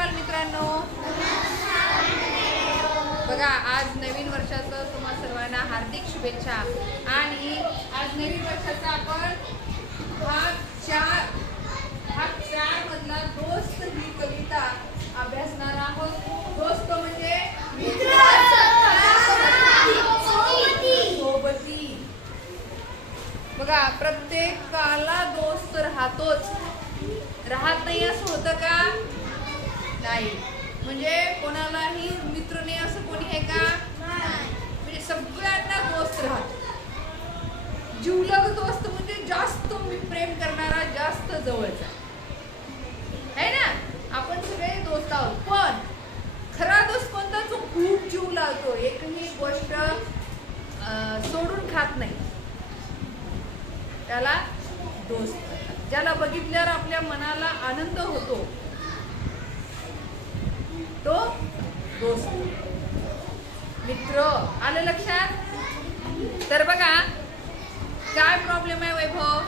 बालमित्रांनो बघा आज नवीन वर्षाचं तुम्हा सर्वांना हार्दिक शुभेच्छा. आणि आज नवीन वर्षाचा आपण भाग चार भाग चार मधला दोस्त ही कविता अभ्यासणार आहोत. दोस्त म्हणजे सोबती. बघा प्रत्येकाला दोस्त राहतोच. राहत नाही असं होतं का? नाही. म्हणजे कोणालाही मित्र नाही असं कोणी आहे का? म्हणजे सगळ्यांना दोस्त राहतो. जीवलग दोस्त म्हणजे जास्त मी प्रेम करणारा जास्त जवळचा. आहे ना? आपण सगळे दोस्त आहोत. पण खरा दोस्त कोणता? जो खूप जीव लावतो एकही गोष्ट सोडून खात नाही. त्याला दोस्त. ज्याला बघितल्यावर आपल्या मनाला आनंद होतो. तो दोस्त. मित्र. आलं लक्षात? तर बघा काय प्रॉब्लेम आहे वैभव?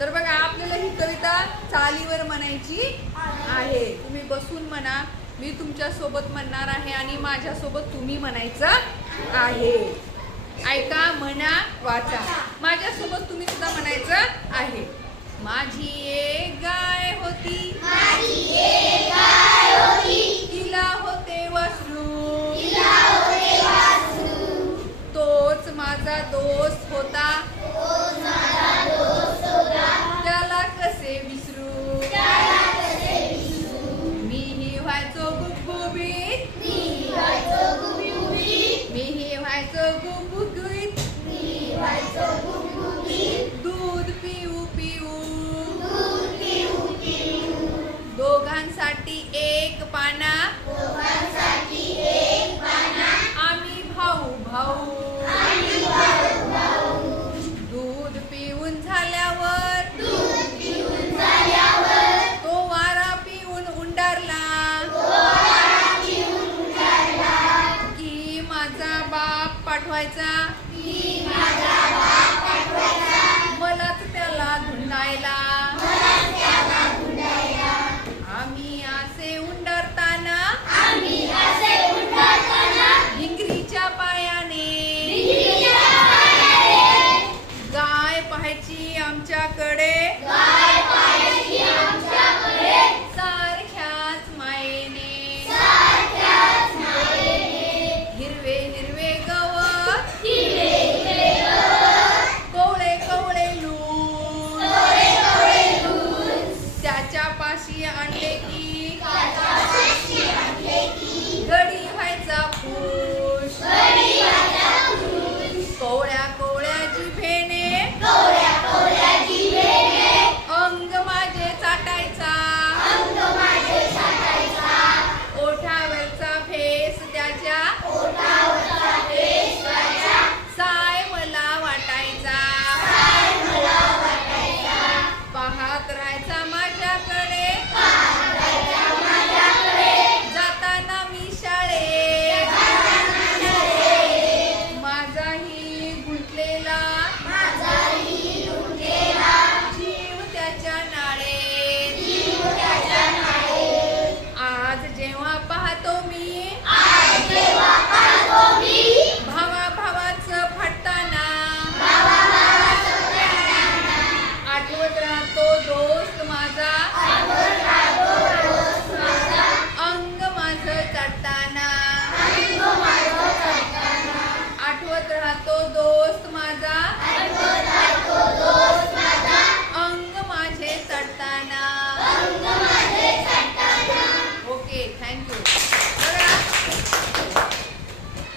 तर बघा आपल्याला ही कविता चालीवर म्हणायची आहे. तुम्ही बसून म्हणा. मी तुमच्यासोबत म्हणणार आहे आणि माझ्यासोबत तुम्ही म्हणायचं आहे. ऐका म्हणा वाचा. माझ्यासोबत तुम्ही सुद्धा म्हणायचं आहे. माझी एक गाय माझा दोस्त होता? त्याला कसे विसरू? मीही व्हायचो गुबगुबीत मीही व्हायचो गुबगुबीत दूध पिऊ पिऊ. दोघांसाठी एक วยเจ้า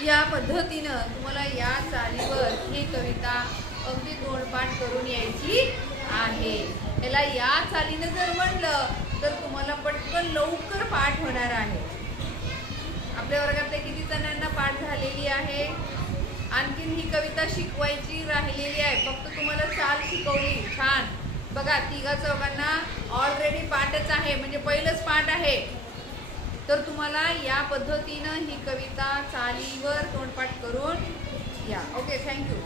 या पद्धतीनं तुम्हाला या चालीवर ही कविता अगदी तोंडपाठ करून यायची आहे. याला या चालीनं जर म्हणलं तर तुम्हाला पटकन लवकर पाठ होणार आहे. आपल्या वर्गातल्या किती जणांना पाठ झालेली आहे? आणखीन ही कविता शिकवायची राहिलेली आहे. फक्त तुम्हाला चाल शिकवली. छान. बघा तिघा चौघांना ऑलरेडी पाठच आहे. म्हणजे पहिलंच पाठ आहे. तर तुम्हाला या पद्धतीनं ही कविता चालीवर तोंडपाठ करून या. Okay thank you